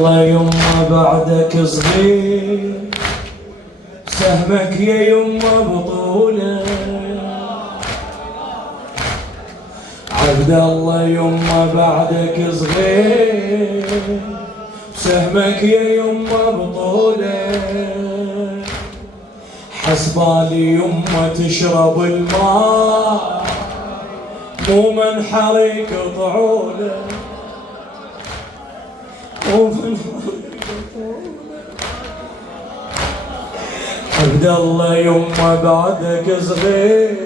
الله يما بعدك صغير، سهمك يا يما بطولة. عبد الله يما بعدك صغير، سهمك يا يما بطولة. حسبالي يما تشرب الماء، مو منحر يقطعوله، عبد الله يما بعدك صغير،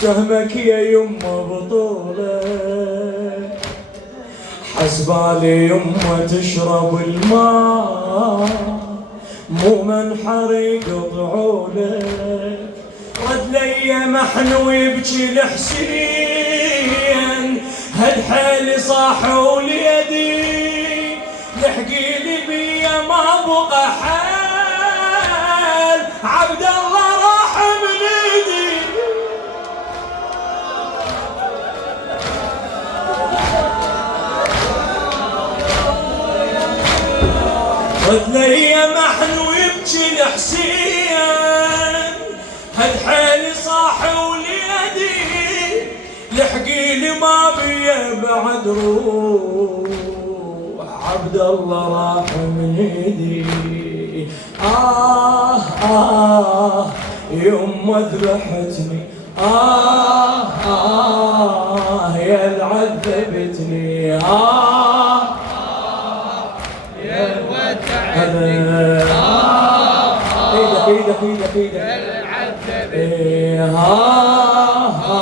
سهمك يا يما بطولة. حسبالي يما تشرب الماء، مو منحر يقطعوله. رد لي محنو يبكي الحسين، هد حيلي صاح وليدي، لحقيلي بيا ما بقى حال، عبد الله راح من ايدي. رد لي محنو يبكي الحسين، هد حيلي صاح وليدي، لحقيلي ما بيا بعد روح، عبد الله راح من ايدي. يما ذبحتني، يا العذبتني، يا الودعتني، ايدك ايدك ايدك ايدك يا العذبتني.